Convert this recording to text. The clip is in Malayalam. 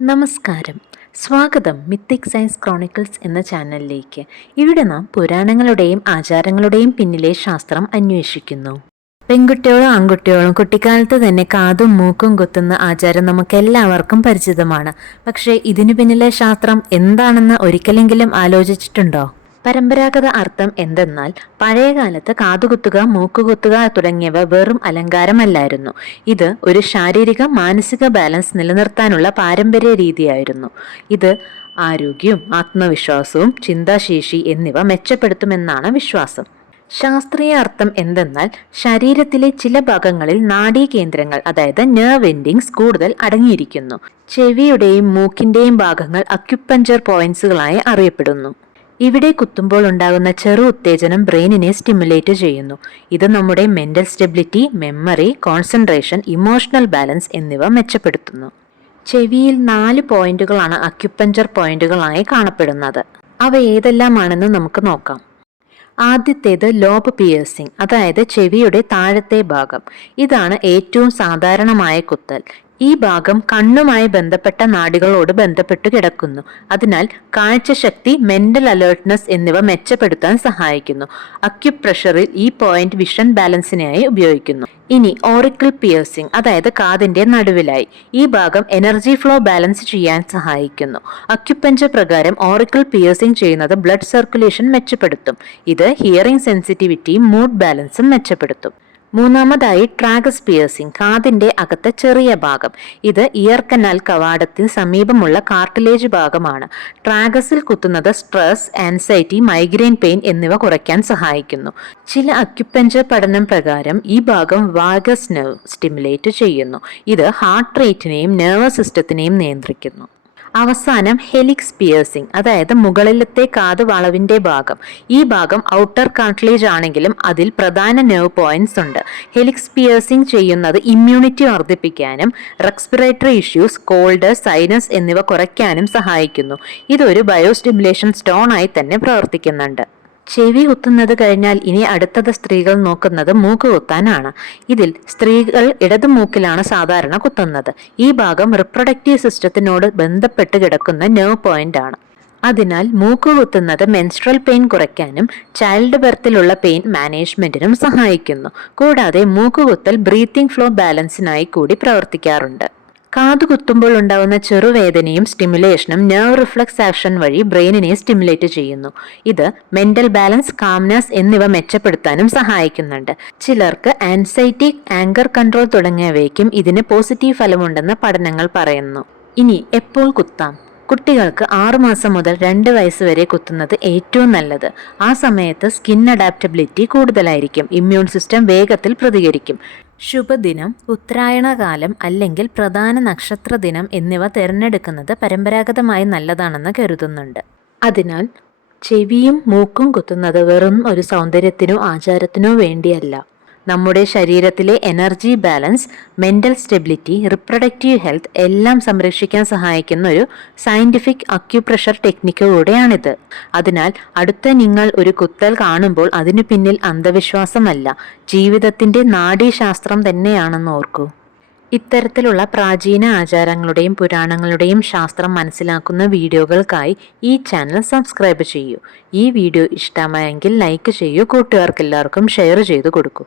നമസ്കാരം, സ്വാഗതം മിത്തിക് സയൻസ് ക്രോണിക്കിൾസ് എന്ന ചാനലിലേക്ക്. ഇവിടെ നാം പുരാണങ്ങളുടെയും ആചാരങ്ങളുടെയും പിന്നിലെ ശാസ്ത്രം അന്വേഷിക്കുന്നു. പെൺകുട്ടിയോളും ആൺകുട്ടിയോളും കുട്ടിക്കാലത്ത് തന്നെ കാതും മൂക്കും കുത്തുന്ന ആചാരം നമുക്ക് എല്ലാവർക്കും പരിചിതമാണ്. പക്ഷേ ഇതിനു പിന്നിലെ ശാസ്ത്രം എന്താണെന്ന് ഒരിക്കലെങ്കിലും ആലോചിച്ചിട്ടുണ്ടോ? പരമ്പരാഗത അർത്ഥം എന്തെന്നാൽ പഴയകാലത്ത് കാതുകുത്തുക, മൂക്കുകുത്തുക തുടങ്ങിയവ വെറും അലങ്കാരമല്ലായിരുന്നു. ഇത് ഒരു ശാരീരിക മാനസിക ബാലൻസ് നിലനിർത്താനുള്ള പാരമ്പര്യ രീതിയായിരുന്നു. ഇത് ആരോഗ്യവും ആത്മവിശ്വാസവും ചിന്താശേഷി എന്നിവ മെച്ചപ്പെടുത്തുമെന്നാണ് വിശ്വാസം. ശാസ്ത്രീയ അർത്ഥം എന്തെന്നാൽ ശരീരത്തിലെ ചില ഭാഗങ്ങളിൽ നാഡീകേന്ദ്രങ്ങൾ, അതായത് നെർവ് എൻഡിങ്സ് കൂടുതൽ അടങ്ങിയിരിക്കുന്നു. ചെവിയുടെയും മൂക്കിന്റെയും ഭാഗങ്ങൾ അക്യുപഞ്ചർ പോയിന്റ്സുകളായി അറിയപ്പെടുന്നു. ഇവിടെ കുത്തുമ്പോൾ ഉണ്ടാകുന്ന ചെറു ഉത്തേജനം ബ്രെയിനിനെ സ്റ്റിമുലേറ്റ് ചെയ്യുന്നു. ഇത് നമ്മുടെ mental stability, memory, concentration, emotional balance എന്നിവ മെച്ചപ്പെടുത്തുന്നു. ചെവിയിൽ 4 പോയിന്റുകളാണ് അക്യുപഞ്ചർ പോയിന്റുകളായി കാണപ്പെടുന്നത്. അവ ഏതെല്ലാമാണെന്ന് നമുക്ക് നോക്കാം. ആദ്യത്തേത് ലോബ് പിയേഴ്സിംഗ്, അതായത് ചെവിയുടെ താഴത്തെ ഭാഗം. ഇതാണ് ഏറ്റവും സാധാരണമായ കുത്തൽ. ഈ ഭാഗം കണ്ണുമായി ബന്ധപ്പെട്ട നാഡികളോട് ബന്ധപ്പെട്ട് കിടക്കുന്നു. അതിനാൽ കാഴ്ചശക്തി, മെന്റൽ അലേർട്ട്നെസ് എന്നിവ മെച്ചപ്പെടുത്താൻ സഹായിക്കുന്നു. അക്യുപ്രഷറിൽ ഈ പോയിന്റ് വിഷൻ ബാലൻസിനായി ഉപയോഗിക്കുന്നു. ഇനി ഓറിക്കിൾ പിയേഴ്സിംഗ്, അതായത് കാതിന്റെ നടുവിലായി. ഈ ഭാഗം എനർജി ഫ്ലോ ബാലൻസ് ചെയ്യാൻ സഹായിക്കുന്നു. അക്യുപഞ്ചർ പ്രകാരം ഓറിക്കിൾ പിയേഴ്സിംഗ് ചെയ്യുന്നത് ബ്ലഡ് സർക്കുലേഷൻ മെച്ചപ്പെടുത്തും. ഇത് ഹിയറിംഗ് സെൻസിറ്റിവിറ്റിയും മൂഡ് ബാലൻസും മെച്ചപ്പെടുത്തും. മൂന്നാമതായി ട്രാഗസ് പിയേഴ്സിംഗ്, കാതിന്റെ അകത്തെ ചെറിയ ഭാഗം. ഇത് ഇയർ കനാൽ കവാടത്തിന് സമീപമുള്ള കാർട്ടിലേജ് ഭാഗമാണ്. ട്രാഗസിൽ കുത്തുന്നത് സ്ട്രെസ്, ആൻസൈറ്റി, മൈഗ്രെയിൻ പെയിൻ എന്നിവ കുറയ്ക്കാൻ സഹായിക്കുന്നു. ചില അക്യുപഞ്ചർ പഠനം പ്രകാരം ഈ ഭാഗം വാഗസ് നെർവ് സ്റ്റിമുലേറ്റ് ചെയ്യുന്നു. ഇത് ഹാർട്ട് റേറ്റിനെയും നെർവസ് സിസ്റ്റത്തിനെയും നിയന്ത്രിക്കുന്നു. അവസാനം ഹെലിക്സ് പിയേഴ്സിംഗ്, അതായത് മുകളിലത്തെ കാത് വളവിന്റെ ഭാഗം. ഈ ഭാഗം ഔട്ടർ കാർട്ടിലേജ് ആണെങ്കിലും അതിൽ പ്രധാന നെർവ് പോയിന്റ്സ് ഉണ്ട്. ഹെലിക്സ് പിയേഴ്സിംഗ് ചെയ്യുന്നത് ഇമ്മ്യൂണിറ്റി വർദ്ധിപ്പിക്കാനും റെസ്പിറേറ്ററി ഇഷ്യൂസ്, കോൾഡ്, സൈനസ് എന്നിവ കുറയ്ക്കാനും സഹായിക്കുന്നു. ഇതൊരു ബയോസ്റ്റിമുലേഷൻ സ്റ്റോൺ ആയി തന്നെ പ്രവർത്തിക്കുന്നുണ്ട്. ചെവി കുത്തുന്നത് കഴിഞ്ഞാൽ ഇനി അടുത്തത് സ്ത്രീകൾ നോക്കുന്നത് മൂക്ക് കുത്താനാണ്. ഇതിൽ സ്ത്രീകൾ ഇടതു മൂക്കിലാണ് സാധാരണ കുത്തുന്നത്. ഈ ഭാഗം റിപ്രൊഡക്റ്റീവ് സിസ്റ്റത്തിനോട് ബന്ധപ്പെട്ട് കിടക്കുന്ന നെർവ് പോയിന്റ് ആണ്. അതിനാൽ മൂക്ക് കുത്തുന്നത് മെൻസ്ട്രൽ പെയിൻ കുറയ്ക്കാനും ചൈൽഡ് ബർത്തിലുള്ള പെയിൻ മാനേജ്മെന്റിനും സഹായിക്കുന്നു. കൂടാതെ മൂക്കുകുത്തൽ ബ്രീത്തിങ് ഫ്ലോ ബാലൻസിനായി കൂടി പ്രവർത്തിക്കാറുണ്ട്. കാതു കുത്തുമ്പോൾ ഉണ്ടാകുന്ന ചെറുവേദനയും സ്റ്റിമുലേഷനും നെർവ് റിഫ്ലക്സ് ആക്ഷൻ വഴി ബ്രെയിനിനെ സ്റ്റിമുലേറ്റ് ചെയ്യുന്നു. ഇത് മെന്റൽ ബാലൻസ്, കാംനെസ് എന്നിവ മെച്ചപ്പെടുത്താനും സഹായിക്കുന്നുണ്ട്. ചിലർക്ക് ആൻസൈറ്റി, ആങ്കർ കൺട്രോൾ തുടങ്ങിയവയ്ക്കും ഇതിന് പോസിറ്റീവ് ഫലമുണ്ടെന്ന് പഠനങ്ങൾ പറയുന്നു. ഇനി എപ്പോൾ കുത്താം? കുട്ടികൾക്ക് 6 മാസം മുതൽ 2 വയസ്സ് വരെ കുത്തുന്നത് ഏറ്റവും നല്ലത്. ആ സമയത്ത് സ്കിൻ അഡാപ്റ്റബിലിറ്റി കൂടുതലായിരിക്കും. ഇമ്മ്യൂൺ സിസ്റ്റം വേഗത്തിൽ പ്രതികരിക്കും. ശുഭദിനം, ഉത്തരായണകാലം അല്ലെങ്കിൽ പ്രധാന നക്ഷത്ര ദിനം എന്നിവ തിരഞ്ഞെടുക്കുന്നത് പരമ്പരാഗതമായി നല്ലതാണെന്ന് കരുതുന്നുണ്ട്. അതിനാൽ ചെവിയും മൂക്കും കുത്തുന്നത് വെറും ഒരു സൗന്ദര്യത്തിനോ ആചാരത്തിനോ വേണ്ടിയല്ല. നമ്മുടെ ശരീരത്തിലെ energy balance, mental stability, reproductive health എല്ലാം സംരക്ഷിക്കാൻ സഹായിക്കുന്ന ഒരു സയന്റിഫിക് അക്യുപ്രഷർ ടെക്നിക്ക് കൂടെയാണിത്. അതിനാൽ അടുത്ത നിങ്ങൾ ഒരു കുത്തൽ കാണുമ്പോൾ അതിനു പിന്നിൽ അന്ധവിശ്വാസമല്ല, ജീവിതത്തിന്റെ നാഡീശാസ്ത്രം തന്നെയാണെന്ന് ഓർക്കൂ. ഇത്തരത്തിലുള്ള പ്രാചീന ആചാരങ്ങളുടെയും പുരാണങ്ങളുടെയും ശാസ്ത്രം മനസ്സിലാക്കുന്ന വീഡിയോകൾക്കായി ഈ ചാനൽ സബ്സ്ക്രൈബ് ചെയ്യൂ. ഈ വീഡിയോ ഇഷ്ടമായെങ്കിൽ ലൈക്ക് ചെയ്യൂ, കൂട്ടുകാർക്കെല്ലാവർക്കും ഷെയർ ചെയ്തു കൊടുക്കൂ.